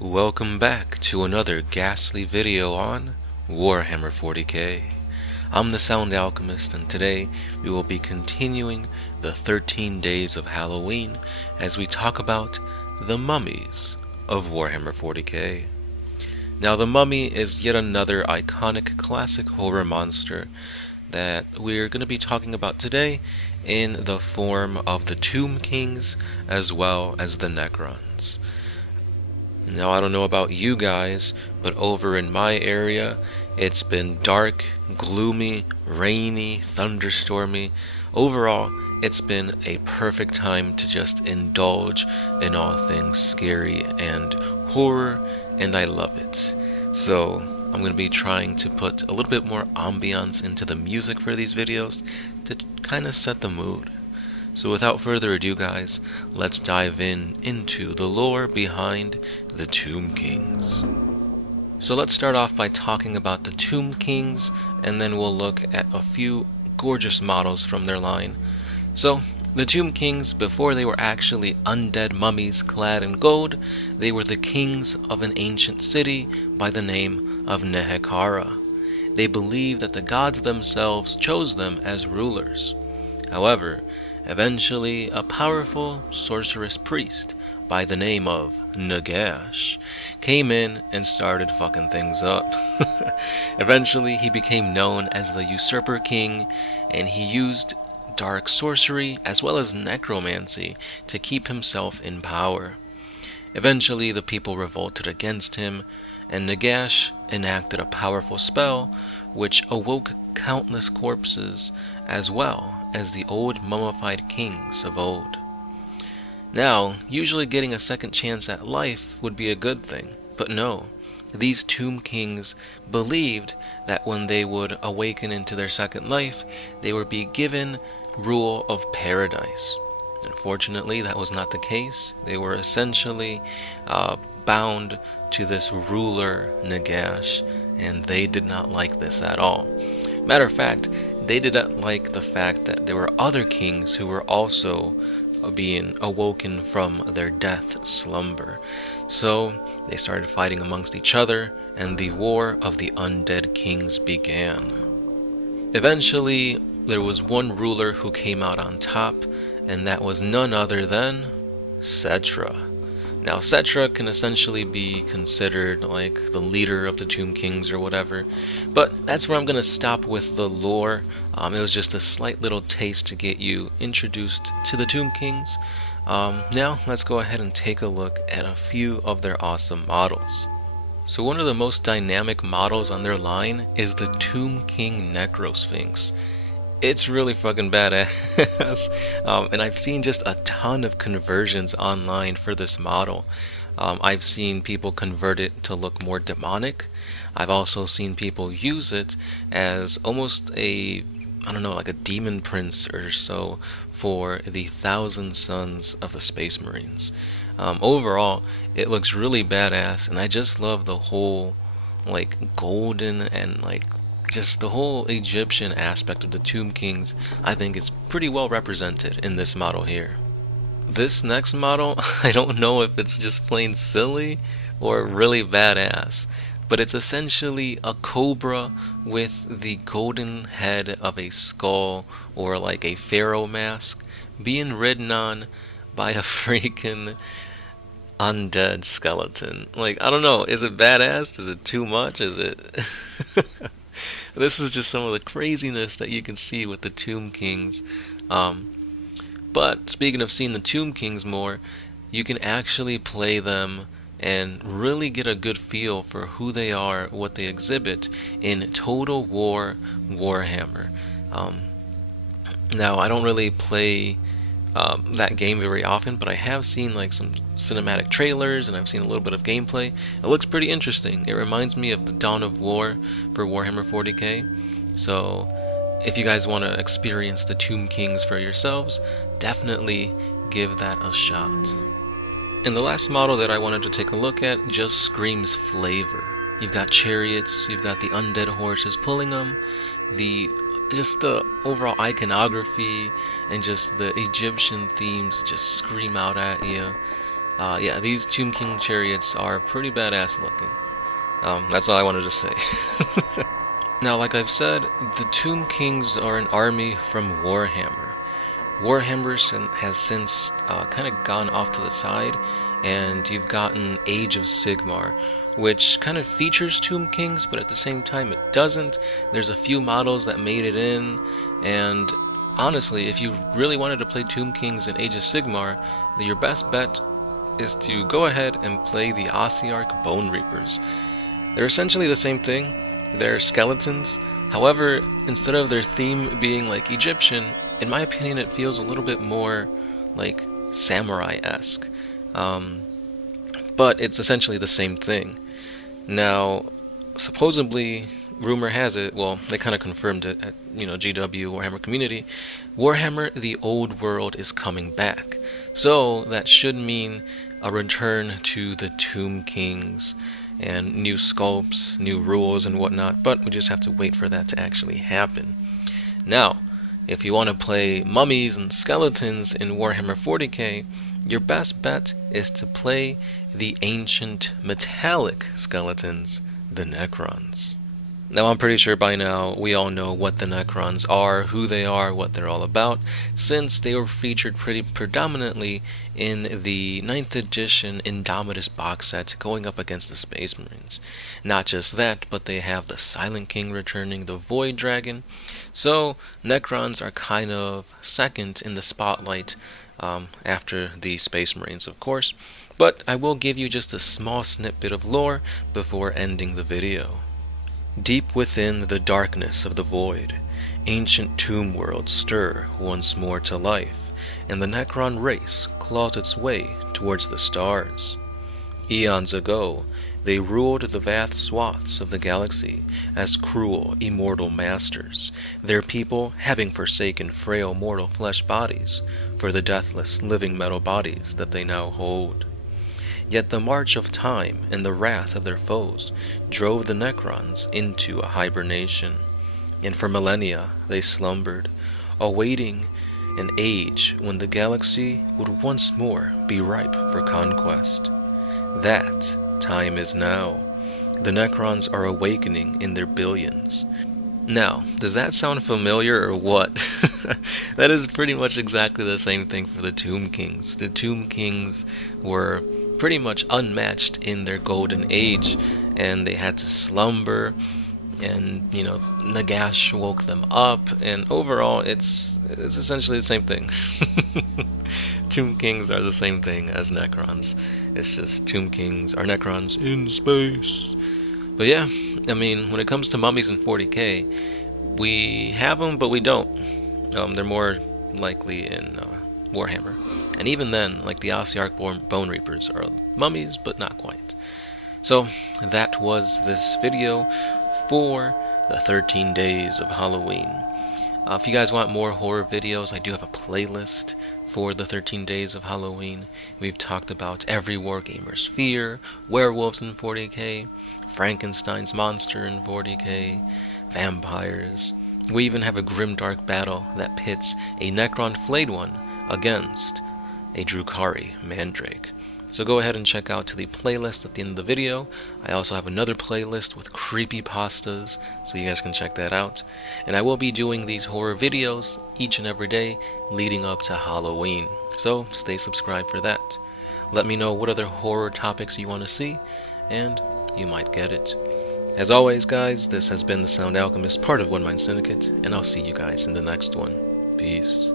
Welcome back to another ghastly video on Warhammer 40k. I'm the Sound Alchemist, and today we will be continuing the 13 days of Halloween as we talk about the mummies of Warhammer 40k. Now, the mummy is yet another iconic classic horror monster that we're going to be talking about today in the form of the Tomb Kings as well as the Necrons. Now, I don't know about you guys, but over in my area, it's been dark, gloomy, rainy, thunderstormy. Overall, it's been a perfect time to just indulge in all things scary and horror, and I love it. So, I'm going to be trying to put a little bit more ambiance into the music for these videos to kind of set the mood. So without further ado, guys, let's dive into the lore behind the Tomb Kings. So let's start off by talking about the Tomb Kings, and then we'll look at a few gorgeous models from their line. So, the Tomb Kings, before they were actually undead mummies clad in gold, they were the kings of an ancient city by the name of Nehekhara. They believed that the gods themselves chose them as rulers. However, eventually, a powerful sorceress priest by the name of Nagash came in and started fucking things up. Eventually, he became known as the Usurper King, and he used dark sorcery as well as necromancy to keep himself in power. Eventually, the people revolted against him, and Nagash enacted a powerful spell which awoke countless corpses as well as the old mummified kings of old. Now, usually getting a second chance at life would be a good thing, but no. These Tomb Kings believed that when they would awaken into their second life, they would be given rule of paradise. Unfortunately, that was not the case. They were essentially bound to this ruler, Nagash, and they did not like this at all. Matter of fact, they did not like the fact that there were other kings who were also being awoken from their death slumber. So they started fighting amongst each other, and the War of the Undead Kings began. Eventually, there was one ruler who came out on top, and that was none other than Cetra. Now, Cetra can essentially be considered like the leader of the Tomb Kings or whatever, but that's where I'm going to stop with the lore. It was just a slight little taste to get you introduced to the Tomb Kings. Now, let's go ahead and take a look at a few of their awesome models. So one of the most dynamic models on their line is the Tomb King Necrosphinx. It's really fucking badass, and I've seen just a ton of conversions online for this model. I've seen people convert it to look more demonic. I've also seen people use it as almost a, I don't know, like a demon prince or so for the 1,000 Sons of the Space Marines. Overall, it looks really badass, and I just love the whole, like, golden and, like, just the whole Egyptian aspect of the Tomb Kings. I think it's pretty well represented in this model here. This next model, I don't know if it's just plain silly or really badass, but it's essentially a cobra with the golden head of a skull or like a pharaoh mask being ridden on by a freaking undead skeleton. Like, I don't know, is it badass? Is it too much? Is it... This is just some of the craziness that you can see with the Tomb Kings. But speaking of seeing the Tomb Kings more, you can actually play them and really get a good feel for who they are, what they exhibit in Total War Warhammer. Now, I don't really play that game very often, but I have seen like some cinematic trailers and I've seen a little bit of gameplay. It looks pretty interesting. It reminds me of the Dawn of War for Warhammer 40k. So if you guys want to experience the Tomb Kings for yourselves, definitely give that a shot. And the last model that I wanted to take a look at just screams flavor. You've got chariots, you've got the undead horses pulling them, just the overall iconography and just the Egyptian themes just scream out at you. Yeah, these Tomb King chariots are pretty badass looking. That's all I wanted to say. Now, like I've said, the Tomb Kings are an army from Warhammer. Warhammer has since kind of gone off to the side, and you've gotten Age of Sigmar, which kind of features Tomb Kings, but at the same time it doesn't. There's a few models that made it in, and honestly, if you really wanted to play Tomb Kings in Age of Sigmar, your best bet is to go ahead and play the Ossiarch Bone Reapers. They're essentially the same thing. They're skeletons. However, instead of their theme being like Egyptian, in my opinion it feels a little bit more like samurai-esque. But it's essentially the same thing. Now, supposedly, rumor has it, well, they kind of confirmed it at, GW Warhammer Community, Warhammer The Old World is coming back. So, that should mean a return to the Tomb Kings, and new sculpts, new rules and whatnot, but we just have to wait for that to actually happen. Now, if you want to play mummies and skeletons in Warhammer 40k, your best bet is to play the ancient metallic skeletons, the Necrons. Now, I'm pretty sure by now we all know what the Necrons are, who they are, what they're all about, since they were featured pretty predominantly in the 9th edition Indomitus box set going up against the Space Marines. Not just that, but they have the Silent King returning, the Void Dragon, so Necrons are kind of second in the spotlight after the Space Marines, of course, but I will give you just a small snippet of lore before ending the video. Deep within the darkness of the void, ancient tomb worlds stir once more to life, and the Necron race claws its way towards the stars. Eons ago, they ruled the vast swaths of the galaxy as cruel, immortal masters, their people having forsaken frail mortal flesh bodies for the deathless living metal bodies that they now hold. Yet the march of time and the wrath of their foes drove the Necrons into a hibernation, and for millennia they slumbered, awaiting an age when the galaxy would once more be ripe for conquest. That time is now. The Necrons are awakening in their billions. Now, does that sound familiar or what? That is pretty much exactly the same thing for the Tomb Kings. The Tomb Kings were pretty much unmatched in their golden age, and they had to slumber, and Nagash woke them up, and overall it's essentially the same thing. Tomb Kings are the same thing as Necrons. It's just Tomb Kings are Necrons in space. But yeah, I mean, when it comes to mummies in 40k, we have them, but we don't. They're more likely in Warhammer. And even then, like the Ossiarch Bone Reapers are mummies, but not quite. So, that was this video for the 13 days of Halloween. If you guys want more horror videos, I do have a playlist for the 13 days of Halloween. We've talked about every wargamer's fear, werewolves in 40k, Frankenstein's monster in 40k, vampires. We even have a grimdark battle that pits a Necron Flayed One against a Drukhari Mandrake. So go ahead and check out the playlist at the end of the video. I also have another playlist with creepypastas, so you guys can check that out. And I will be doing these horror videos each and every day leading up to Halloween. So stay subscribed for that. Let me know what other horror topics you want to see, and you might get it. As always, guys, this has been the Sound Alchemist, part of One Mind Syndicate, and I'll see you guys in the next one. Peace.